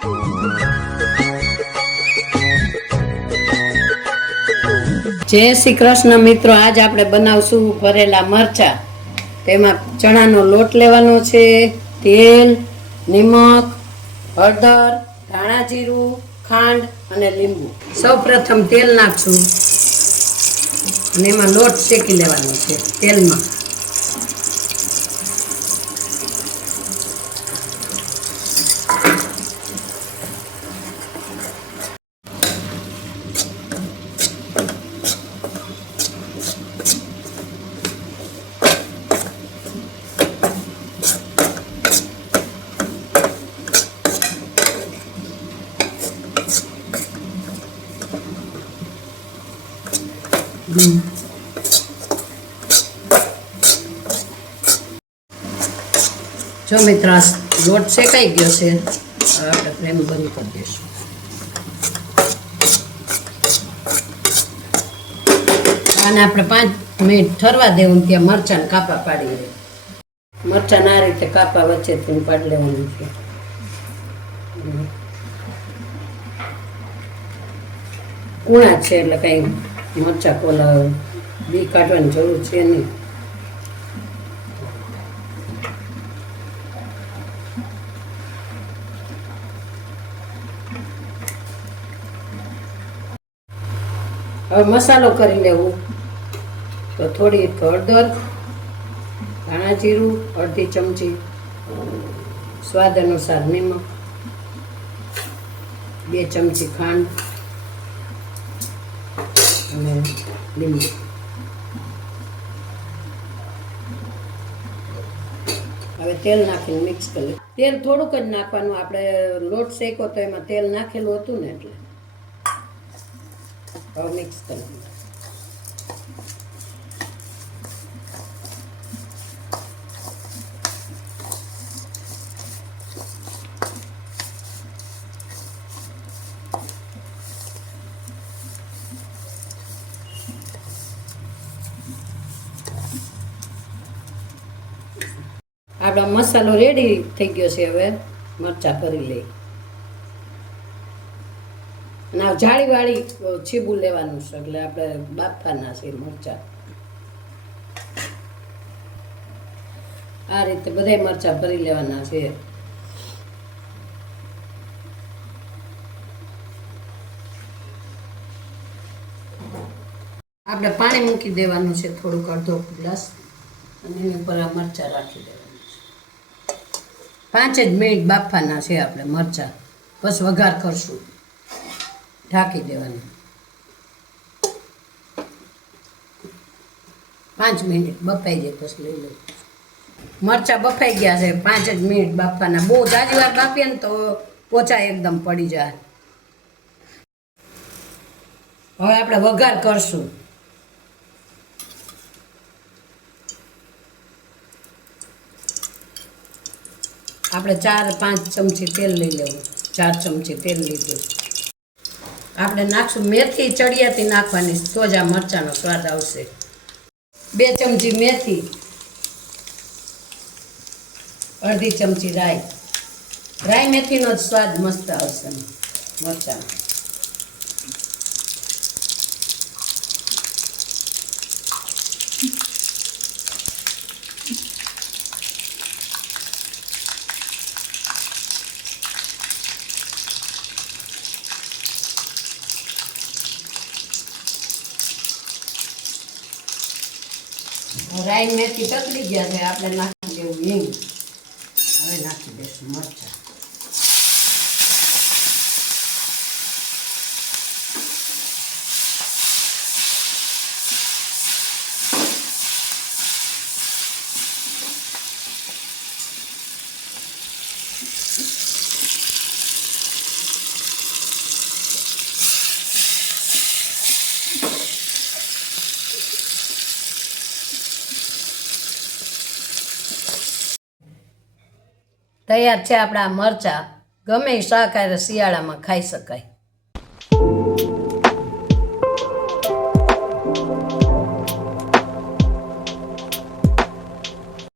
જય શ્રી કૃષ્ણ મિત્રો, આજ આપણે બનાવશું ભરેલા મરચા. તેમાં ચણાનો લોટ લેવાનો છે, તેલ, નિમક, હળદર, ધાણા જીરું, ખાંડ અને લીંબુ. સૌ પ્રથમ તેલ નાખશું અને એમાં લોટ શેકી લેવાનો છે તેલમાં. જો મિત્રો, લોટ શેકાઈ ગયો છે. આપણે ફ્લેમ બંધ કરી દઈશું. અને આપણે 5 મિનિટ ઠરવા દેવું. ત્યાં મરચાં કાપા પાડી દે. મરચાં આ રીતે કાપા વચ્ચેથી પાડી લેવાનું છે. કૂણા છે એટલે કઈ મરચાં કોલા બી કાઢવાની જરૂર છે નહીં. હવે મસાલો કરી લેવું. તો થોડી હળદર, ધાણા જીરું, અડધી ચમચી, સ્વાદ અનુસાર નિમક, 2 ચમચી ખાંડ અને લીંબુ. હવે તેલ નાખીને મિક્સ કરી. તેલ થોડુંક જ નાખવાનું. આપણે લોટ શેકો તો એમાં તેલ નાખેલું હતું ને એટલે. હવે મિક્સ કરી. આપણો મસાલો રેડી થઈ ગયો છે. હવે મરચાં ભરી લઈ. અને આ જાળીવાળી છીબું લેવાનું છે એટલે આપણે બાફવાના છે મરચાં. આ રીતે બધા મરચાં ભરી લેવાના છે. આપણે પાણી મૂકી દેવાનું છે થોડુંક, અડધો ગ્લાસ, અને એની ઉપર આ મરચાં રાખી દેવાનું છે. 5 જ મિનિટ બાફવાના છે આપણે મરચાં. બસ વઘાર કરશું. ઢાંકી દેવાનું. 5 મિનિટ બફાઈ જાય પછી લઈ લઉં. મરચાં બફાઈ ગયા છે. 5 જ મિનિટ બાફવાના. બહુ જાજી વાર બાફીએ ને તો પોચા એકદમ પડી જાય. હવે આપણે વઘાર કરશું. આપણે 4-5 ચમચી તેલ લઈ લેવું. 4 ચમચી તેલ લીધું. આપણે નાખશું મેથી ચડિયાતી નાખવાની, તો જ આ મરચાંનો સ્વાદ આવશે. 2 ચમચી મેથી, અડધી ચમચી રાઈ. રાઈ મેથીનો જ સ્વાદ મસ્ત આવશે મરચાં. રાઈ મેથી તકડી ગયા છે. આપણે નાખી દેવું હિંગ. હવે નાખી દઈશું મરચાં. તૈયાર છે આપણા મરચાં. ગમે શાક શિયાળામાં ખાઈ શકાય.